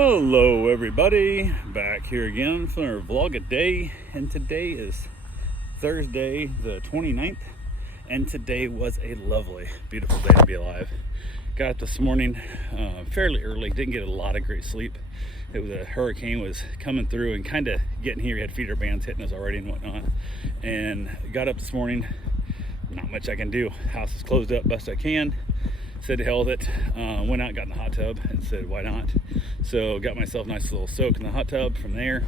Hello everybody, back here again for our vlog a day, and today is Thursday the 29th, and today was a lovely, beautiful day to be alive. Got up this morning fairly early, didn't get a lot of great sleep. It was a hurricane was coming through and kind of getting here. We had feeder bands hitting us already and whatnot, and got up this morning, not much I can do. House is closed up best I can. Said to hell with it. Went out, got in the hot tub, and said why not. So got myself a nice little soak in the hot tub. From there,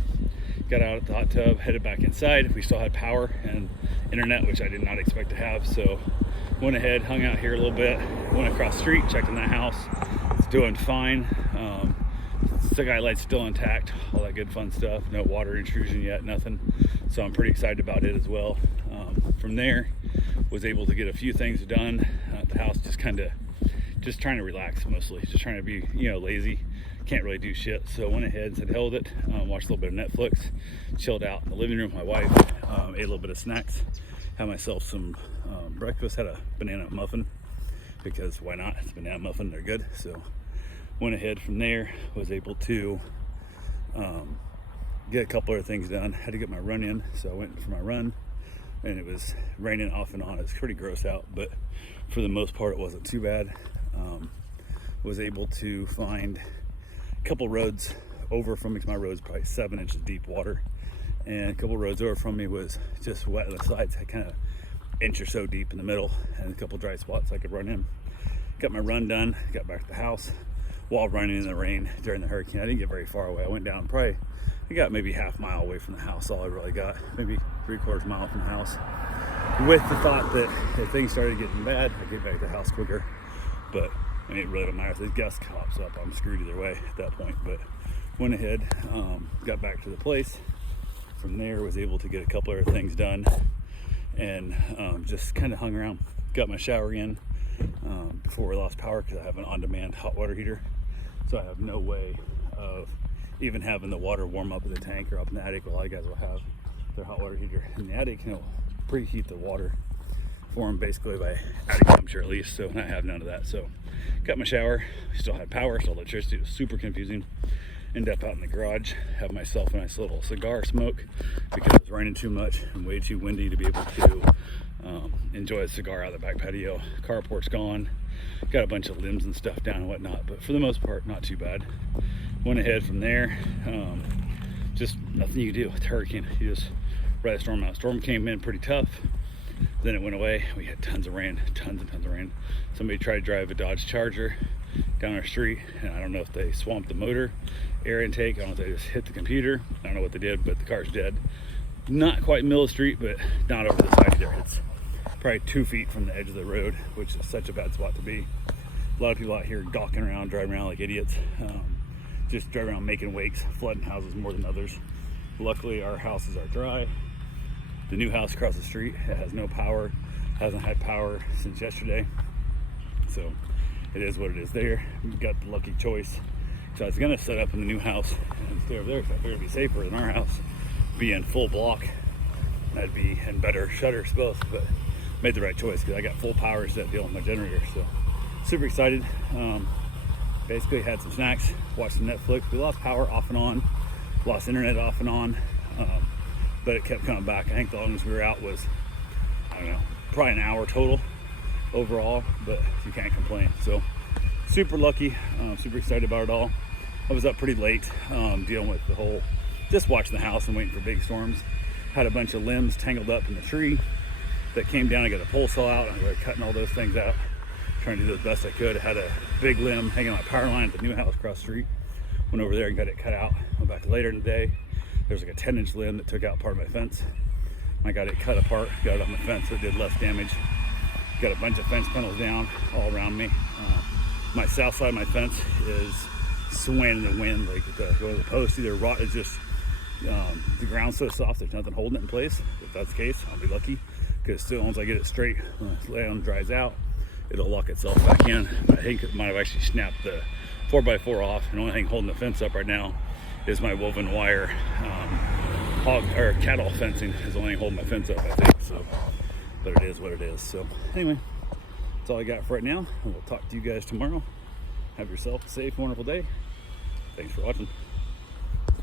got out of the hot tub, headed back inside. We still had power and internet, which I did not expect to have, so went ahead, hung out here a little bit, went across the street, checked in that house. It's doing fine. Skylight's still intact, all that good fun stuff. No water intrusion yet, nothing, so I'm pretty excited about it as well. From there, was able to get a few things done at the house, just trying to relax, mostly just trying to be lazy, can't really do shit. So went ahead and said held it, watched a little bit of Netflix, chilled out in the living room with my wife, ate a little bit of snacks, had myself some breakfast, had a banana muffin, because why not? It's a banana muffin, they're good. So went ahead from there, was able to get a couple other things done. Had to get my run in, so I went for my run, and it was raining off and on. It's pretty gross out, but for the most part it wasn't too bad. Was able to find a couple roads over from me. My road's probably 7 inches deep water, and a couple roads over from me was just wet on the sides, kind of inch or so deep in the middle, and a couple dry spots I could run in. Got my run done, got back to the house while running in the rain during the hurricane. I didn't get very far away. I went down probably, I got maybe half mile away from the house, all I really got, maybe 3/4 mile from the house, with the thought that if things started getting bad, I'd get back to the house quicker. But I mean, it really don't matter if the gust pops up, I'm screwed either way at that point. But went ahead, got back to the place. From there, was able to get a couple other things done, and just kind of hung around. Got my shower in before we lost power, because I have an on-demand hot water heater, so I have no way of even having the water warm up in the tank or up in the attic. A lot of guys will have their hot water heater in the attic, and it'll preheat the water for them basically by attic temperature at least. So I have none of that. So got my shower, still had power, still electricity. It was super confusing. Ended up out in the garage, have myself a nice little cigar smoke, because it was raining too much and way too windy to be able to enjoy a cigar out of the back patio. Carport's gone, got a bunch of limbs and stuff down and whatnot, but for the most part not too bad. Went ahead from there, just nothing you can do with hurricane. You just ride the storm out. Storm came in pretty tough, then it went away. We had tons of rain, tons and tons of rain. Somebody tried to drive a Dodge Charger down our street, and I don't know if they swamped the motor, air intake, I don't know if they just hit the computer, I don't know what they did, but the car's dead. Not quite middle of the street, but not over the side either. It's probably 2 feet from the edge of the road, which is such a bad spot to be. A lot of people out here gawking around, driving around like idiots, just driving around making wakes, flooding houses more than others. Luckily our houses are dry. The new house across the street, it has no power, hasn't had power since yesterday, so it is what it is there. We got the lucky choice. So I was gonna set up in the new house and stay over there, because I figured it'd be safer than our house, being full block. That'd be, and better shutters both, but made the right choice because I got full power instead of dealing with my generator. So super excited. Basically had some snacks, watched some Netflix. We lost power off and on, lost internet off and on, but it kept coming back. I think the longest we were out was, I don't know, probably an hour total overall, but you can't complain. So super lucky, super excited about it all. I was up pretty late, dealing with the whole, just watching the house and waiting for big storms. Had a bunch of limbs tangled up in the tree that came down. I got a pole saw out, and I was cutting all those things out, trying to do the best I could. I had a big limb hanging on my power line at the new house across the street. Went over there and got it cut out. Went back later in the day. There's like a 10-inch limb that took out part of my fence. I got it cut apart, got it on the fence, so it did less damage. Got a bunch of fence panels down all around me. My south side of my fence is swaying in the wind, like the post either rot, is just the ground's so soft there's nothing holding it in place. If that's the case, I'll be lucky, because still once I get it straight, when the land dries out, it'll lock itself back in. I think it might have actually snapped the 4x4 off, and the only thing holding the fence up right now is my woven wire hog or cattle fencing is the only thing holding my fence up, I think. So, but it is what it is. So anyway, that's all I got for right now, and we'll talk to you guys tomorrow. Have yourself a safe, wonderful day. Thanks for watching.